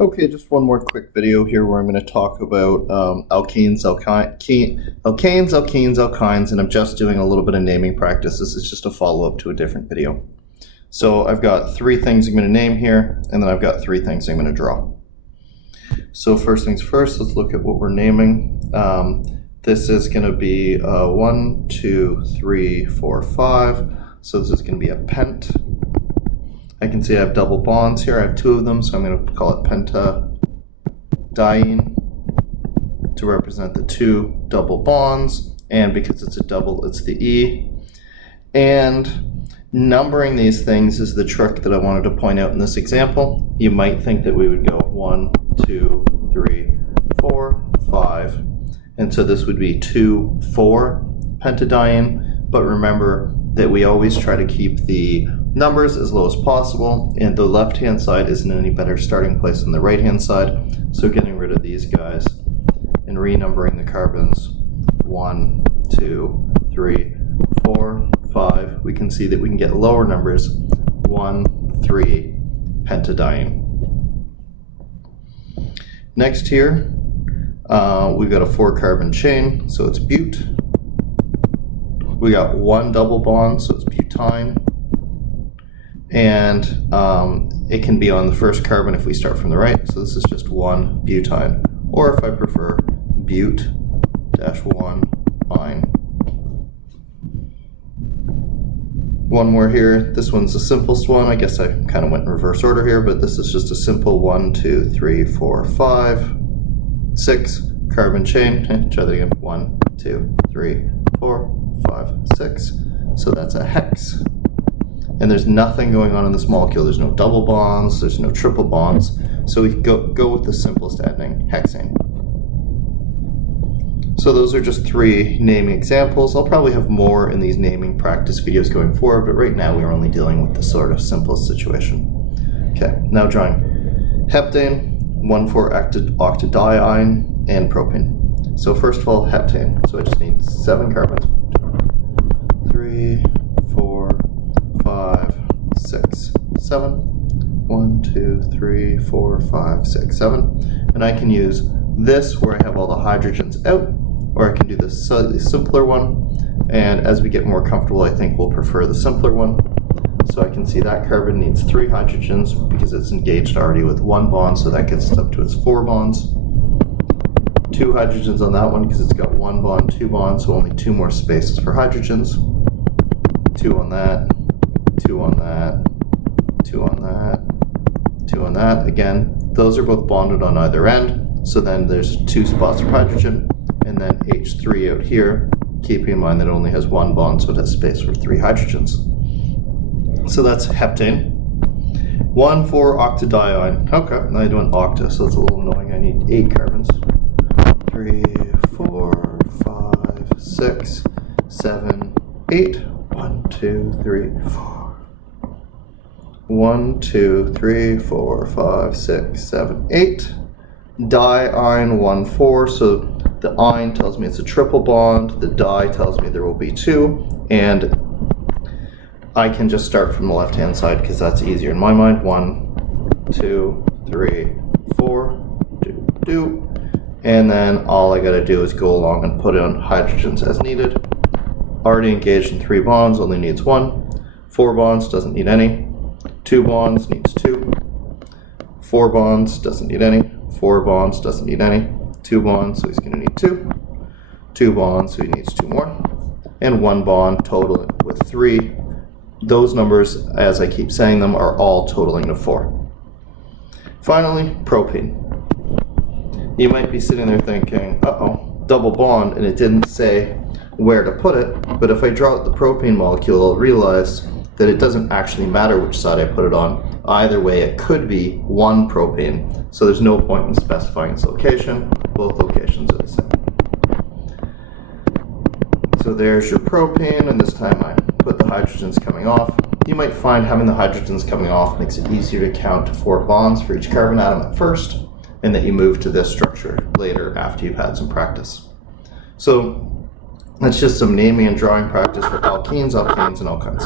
Okay, just one more quick video here where I'm going to talk about alkanes, alkynes, and I'm just doing a little bit of naming practice. This is just a follow-up to a different video. So I've got three things I'm going to name here, and then I've got three things I'm going to draw. So first things first, let's look at what we're naming. This is going to be 1, 2, 3, 4, 5. So this is going to be a pent. I can see I have double bonds here. I have two of them, so I'm going to call it pentadiene to represent the two double bonds. And because it's a double, it's the E. And numbering these things is the trick that I wanted to point out in this example. You might think that we would go 1, 2, 3, 4, 5. And so this would be 2, 4 pentadiene. But remember that we always try to keep the numbers as low as possible, and the left-hand side isn't any better starting place than the right-hand side. So getting rid of these guys and renumbering the carbons 1, 2, 3, 4, 5, we can see that we can get lower numbers 1, 3 pentadiene. Next here, we've got a 4-carbon chain, so it's bute. We got one double bond, so it's butane. And it can be on the first carbon if we start from the right. So this is just 1 butane. Or if I prefer, but-1 ine. One more here. This one's the simplest one. I guess I kind of went in reverse order here, but this is just a simple 1, 2, 3, 4, 5, 6 carbon chain. Try that again. 1, 2, 3, 4, 5, 6. So that's a hex. And there's nothing going on in this molecule. There's no double bonds, there's no triple bonds. So we go with the simplest ending, hexane. So those are just three naming examples. I'll probably have more in these naming practice videos going forward, but right now we're only dealing with the sort of simplest situation. Okay, now drawing heptane, 1,4-octadiene, and propane. So first of all, heptane. So I just need 7 carbons. 3, 4, 5, 6, 7. 1, 2, 3, 4, 5, 6, 7. And I can use this where I have all the hydrogens out, or I can do the slightly simpler one. And as we get more comfortable, I think we'll prefer the simpler one. So I can see that carbon needs 3 hydrogens because it's engaged already with 1 bond, so that gets us up to its 4 bonds. 2 hydrogens on that one because it's got 1 bond, 2 bonds, so only 2 more spaces for hydrogens. 2 on that. 2 on that, 2 on that, 2 on that. Again, those are both bonded on either end, so then there's 2 spots for hydrogen, and then H3 out here, keeping in mind that it only has 1 bond, so it has space for 3 hydrogens. So that's heptane. 1,4-octadiene. Okay, now I do an octa, so it's a little annoying. I need 8 carbons. 3, 4, 5, 6, 7, 8. 1, 2, 3, 4. 1, 2, 3, 4, 5, 6, 7, 8. Diene 1, 4. So the ine tells me it's a triple bond. The di tells me there will be 2. And I can just start from the left-hand side because that's easier in my mind. 1, 2, 3, 4. Do. And then all I got to do is go along and put in hydrogens as needed. Already engaged in 3 bonds, only needs 1. 4 bonds, doesn't need any. 2 bonds, needs 2. 4 bonds, doesn't need any. 4 bonds, doesn't need any. 2 bonds, so he's going to need 2. 2 bonds, so he needs 2 more. And 1 bond, total with 3. Those numbers, as I keep saying them, are all totaling to 4. Finally, propane. You might be sitting there thinking, uh-oh, double bond, and it didn't say where to put it, but if I draw out the propane molecule, I'll realize that it doesn't actually matter which side I put it on. Either way, it could be 1 propane, so there's no point in specifying its location. Both locations are the same. So there's your propane, and this time I put the hydrogens coming off. You might find having the hydrogens coming off makes it easier to count to 4 bonds for each carbon atom at first, and that you move to this structure later after you've had some practice. So that's just some naming and drawing practice for alkenes, alkanes, and alkynes.